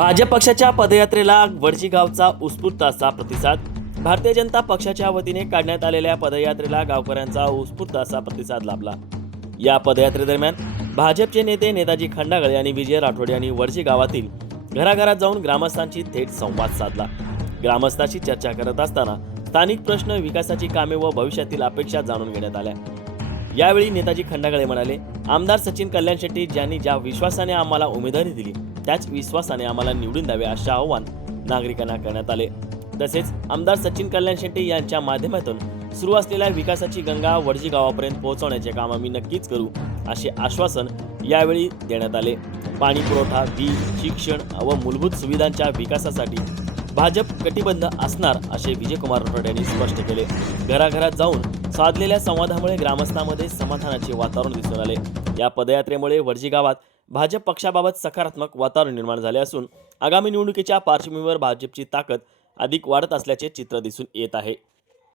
भाजप पक्षाच्या पदयात्रेला वडजी गावचा उत्स्फूर्त असा प्रतिसाद। भारतीय जनता पक्षाच्या वतीने काढण्यात आलेल्या पदयात्रेला गावकऱ्यांचा उत्स्फूर्त असा प्रतिसाद लाभला। या पदयात्रेदरम्यान भाजपचे नेते नेताजी खंडागळे आणि विजय राठोड यांनी वडजी गावातील घराघरात जाऊन ग्रामस्थांशी थेट संवाद साधला। ग्रामस्थांशी चर्चा करत असताना स्थानिक प्रश्न, विकासाची कामे व भविष्यातील अपेक्षा जाणून घेण्यात आल्या। यावेळी नेताजी खंडागळे म्हणाले, आमदार सचिन कल्याण शेट्टी ज्यांनी ज्या विश्वासाने आम्हाला उमेदवारी दिली त्याच विश्वासाने आम्हाला निवडून द्यावे असे आवाहन नागरिकांना करण्यात आले। तसेच आमदार सचिन कल्याण शेट्टी यांच्या माध्यमातून सुरू असलेल्या विकासाची गंगा वडजी गावापर्यंत पोहोचवण्याचे काम आम्ही नक्कीच करू असे आश्वासन यावेळी देण्यात आले। पाणी पुरवठा, वीज, शिक्षण व मूलभूत सुविधांच्या विकासासाठी भाजप कटिबद्ध असणार असे विजयकुमार राठोड यांनी स्पष्ट केले। घराघरात जाऊन साधलेल्या संवादामुळे ग्रामस्थांमध्ये समाधानाचे वातावरण दिसून आले। या पदयात्रेमुळे वडजी गावात भाजप पक्षाबाबत सकारात्मक वातावरण निर्माण झाले असून आगामी निवडणुकीच्या पार्श्वभूमीवर भाजपची ताकद अधिक वाढत असल्याचे चित्र दिसून येत आहे।